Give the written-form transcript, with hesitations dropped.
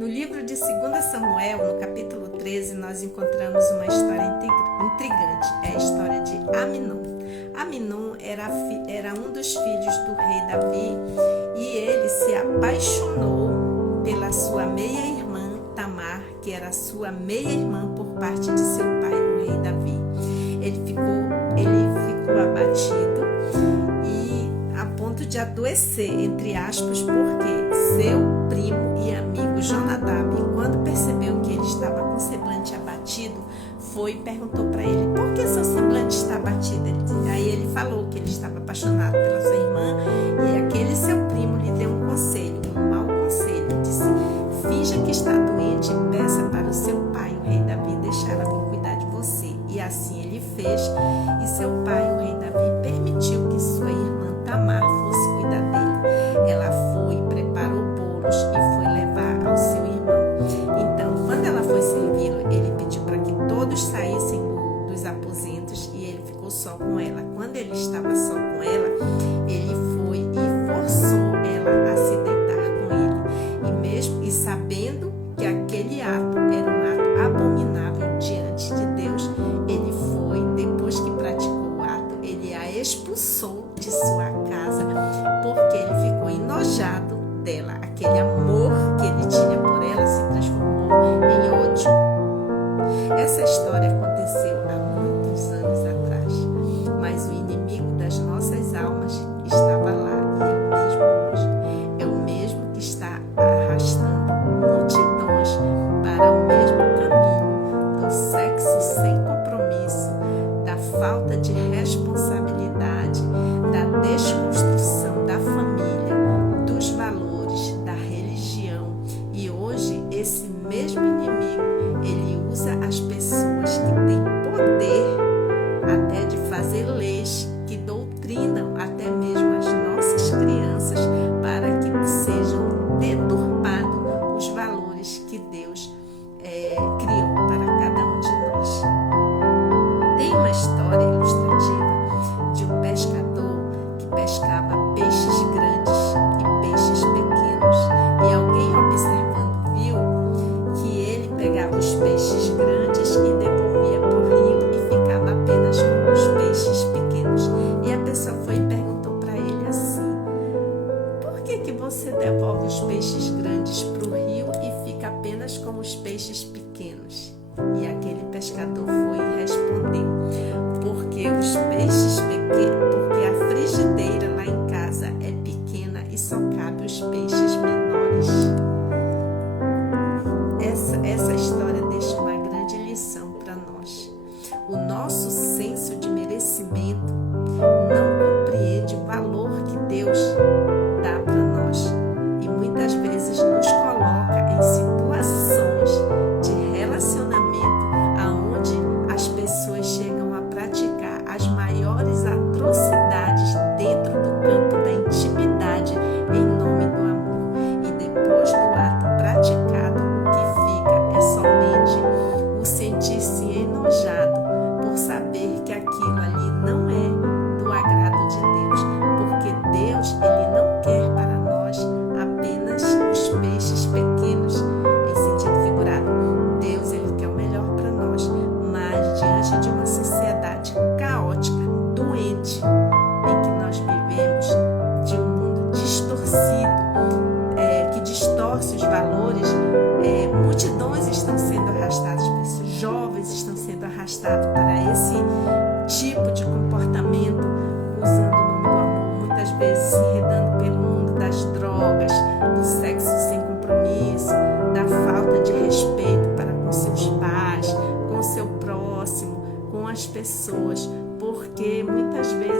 No livro de 2 Samuel, no capítulo 13, nós encontramos uma história intrigante. É a história de Aminon. Aminon era um dos filhos do rei Davi e ele se apaixonou pela sua meia-irmã Tamar, que era sua meia-irmã por parte de seu pai, o rei Davi. Ele ficou abatido e a ponto de adoecer, entre aspas, porque seu primo e amigo Jonadab, quando percebeu que ele estava com o semblante abatido, foi e perguntou para ele: por que seu semblante está abatido? Aí ele falou que ele estava apaixonado pela sua irmã e aquele seu primo lhe deu um conselho, um mau conselho. Disse: finja que está doente e peça para o seu pai, o rei Davi, deixar ela vir cuidar de você. E assim ele fez, e seu pai, o rei Davi, permitiu que sua irmã Tamar fosse cuidar dele. Ela foi, preparou bolos e foi levar ao seu irmão. Então, quando ela foi servi-lo, ele pediu para que todos saíssem dos aposentos e ele ficou só com ela. Quando ele estava só com ela, ele foi e forçou ela a se deitar com ele. E sabendo que aquele ato era um ato abominável diante de Deus, ele foi, depois que praticou o ato, ele a expulsou de sua casa, porque ele ficou enojado dela. Aquele amor que ele tinha por ela se transformou em ódio. Essa história aconteceu há muitos anos atrás, mas o inimigo das nossas almas estava lá e é o mesmo hoje. É o mesmo que está arrastando multidões para o mesmo caminho do sexo sem compromisso, da falta de responsabilidade, da desconstrução da família, dos valores, da religião. E hoje esse mesmo inimigo, ele usa as pessoas que têm poder até de fazer leis que doutrinam até mesmo as nossas crianças para que sejam deturpados os valores que Deus criou para cada um de nós. Tem uma história ilustrativa de um pescador que pescava peixes grandes e peixes pequenos, e alguém observando viu que ele pegava os peixes grandes e devolvia para o rio e ficava apenas com os peixes pequenos. E a pessoa foi e perguntou para ele assim: por que você devolve os peixes grandes para o rio e fica apenas com os peixes pequenos? E aquele pescador foi e respondeu: porque os peixes pequenos, porque a frigideira lá em casa é pequena e só cabe os peixes menores. Essa história deixa uma grande lição para nós. O nosso senso de merecimento não compreende o valor que Deus dá para nós e muitas vezes nos coloca em situações de relacionamento aonde as pessoas chegam a praticar as maiores atrocidades dentro do campo da intimidade em nome do amor. E depois do ato praticado, o que fica é somente o sentir-se enojado por saber que aquilo ali não é do agrado de Deus, porque Deus, ele não quer para nós apenas os peixes pequenos em sentido figurado. Deus, ele quer o melhor para nós, mas diante de uma sociedade caótica, doente, em que nós vivemos, de um mundo distorcido, que distorce os valores, multidões estão sendo arrastadas, pessoas jovens estão sendo arrastados para esse tipo de comportamento, usando o nome do amor, muitas vezes se enredando pelo mundo das drogas, do sexo sem compromisso, da falta de respeito para com seus pais, com o seu próximo, com as pessoas, porque muitas vezes